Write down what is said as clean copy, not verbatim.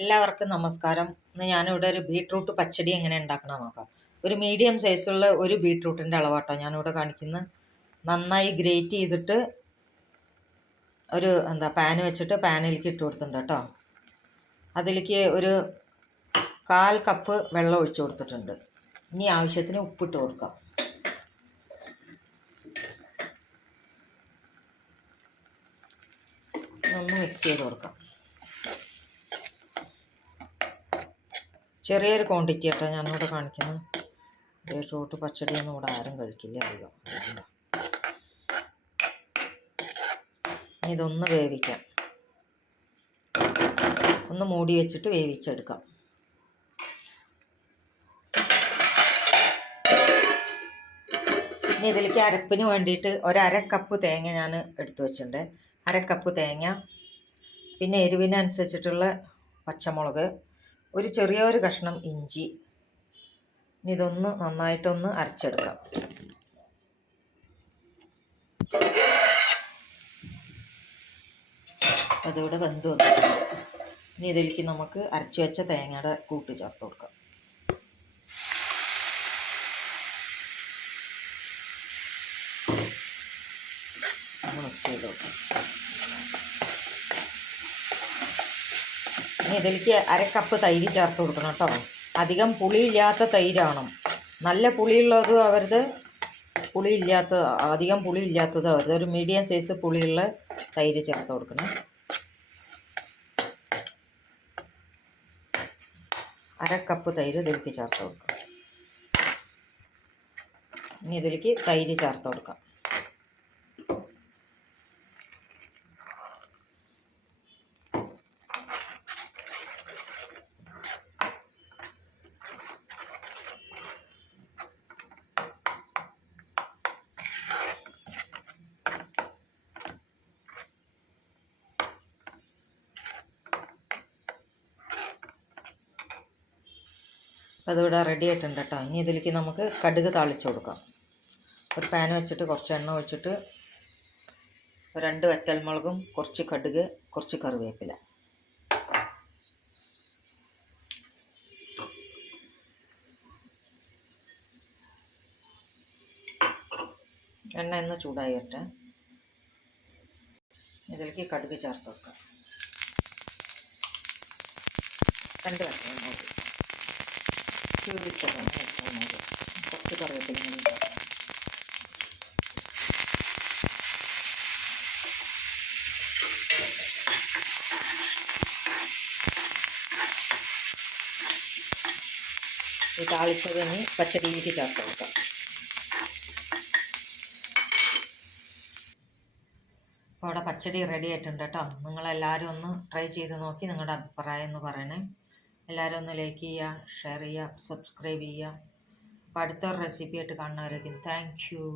എല്ലാവർക്കും നമസ്കാരം. ഇന്ന് ഞാനിവിടെ ഒരു ബീട്രൂട്ട് പച്ചടി എങ്ങനെ ഉണ്ടാക്കണം നോക്കാം. ഒരു മീഡിയം സൈസുള്ള ഒരു ബീട്രൂട്ടിൻ്റെ അളവാട്ടോ ഞാനിവിടെ കാണിക്കുന്നത്. നന്നായി ഗ്രേറ്റ് ചെയ്തിട്ട് ഒരു പാൻ വെച്ചിട്ട് പാനിലേക്ക് ഇട്ട് കൊടുത്തിട്ടുണ്ട് കേട്ടോ. അതിലേക്ക് ഒരു 1/4 കപ്പ് വെള്ളം ഒഴിച്ചു കൊടുത്തിട്ടുണ്ട്. ഇനി ആവശ്യത്തിന് ഉപ്പിട്ട് കൊടുക്കാം. ഒന്ന് മിക്സ് ചെയ്ത് കൊടുക്കാം. ചെറിയൊരു ക്വാണ്ടിറ്റി ആട്ടോ ഞാനിവിടെ കാണിക്കുന്നത്. ബീട്രൂട്ട് പച്ചടിയൊന്നും ഇവിടെ ആരും കഴിക്കില്ല അധികം. ഇതൊന്ന് വേവിക്കാം. ഒന്ന് മൂടി വെച്ചിട്ട് വേവിച്ചെടുക്കാം. ഇനി ഇതിലേക്ക് അരപ്പിന് വേണ്ടിയിട്ട് 1/2 കപ്പ് തേങ്ങ ഞാൻ എടുത്തു വെച്ചിട്ടുണ്ട്. 1/2 കപ്പ് തേങ്ങ, പിന്നെ എരിവിനനുസരിച്ചിട്ടുള്ള പച്ചമുളക്, ഒരു ചെറിയൊരു കഷ്ണം ഇഞ്ചി. ഇതൊന്ന് നന്നായിട്ടൊന്ന് അരച്ചെടുക്കാം. അതിവിടെ വെന്ത് വന്നിട്ടുണ്ട്. ഇനി ഇതിലേക്ക് നമുക്ക് അരച്ചു വെച്ച തേങ്ങയുടെ കൂട്ട് ചേർത്ത് കൊടുക്കാം. മിക്സ് ചെയ്ത് കൊടുക്കാം. ഇനി ഇതിലേക്ക് 1/2 കപ്പ് തൈര് ചേർത്ത് കൊടുക്കണം കേട്ടോ. അധികം പുളിയില്ലാത്ത തൈരാണ്. നല്ല പുളിയുള്ളത് അവരുടെ, അധികം പുളിയില്ലാത്തത് അവരുടെ. ഒരു മീഡിയം സൈസ് പുളിയുള്ള തൈര് ചേർത്ത് കൊടുക്കണം. 1/2 കപ്പ് തൈര് ഇതിലേക്ക് ചേർത്ത് കൊടുക്കാം. ഇനി ഇതിലേക്ക് തൈര് ചേർത്ത് കൊടുക്കാം. അതിവിടെ റെഡി ആയിട്ടുണ്ട് കേട്ടോ. ഇനി ഇതിലേക്ക് നമുക്ക് കടുക് താളിച്ച് കൊടുക്കാം. ഒരു പാൻ വെച്ചിട്ട് കുറച്ച് എണ്ണ ഒഴിച്ചിട്ട് 2 വറ്റൽമുളകും, കുറച്ച് കടുക്, കുറച്ച് കറിവേപ്പില. എണ്ണ ഒന്ന് ചൂടായി വരട്ടെ. ഇതിലേക്ക് കടുക് ചേർത്ത് വെക്കാം. 2 വറ്റൽമുളക്, ചൂടിട്ടതാണ് വറ്റൽമുളക്, കുറച്ച് കറിവേപ്പില. ഈ താളിച്ചതിന് പച്ചടിയിലേക്ക് ചേർത്ത് കൊടുക്കാം. അപ്പോൾ അവിടെ പച്ചടി റെഡി ആയിട്ടുണ്ട് കേട്ടോ. നിങ്ങളെല്ലാവരും ഒന്ന് ട്രൈ ചെയ്ത് നോക്കി നിങ്ങളുടെ അഭിപ്രായം എന്ന് പറയണേ. എല്ലാവരും ഒന്ന് ലൈക്ക് ചെയ്യുക, ഷെയർ ചെയ്യുക, സബ്സ്ക്രൈബ് ചെയ്യുക. അപ്പോൾ അടുത്തൊരു റെസിപ്പി ആയിട്ട് കാണുന്നവരേക്കും താങ്ക് യു.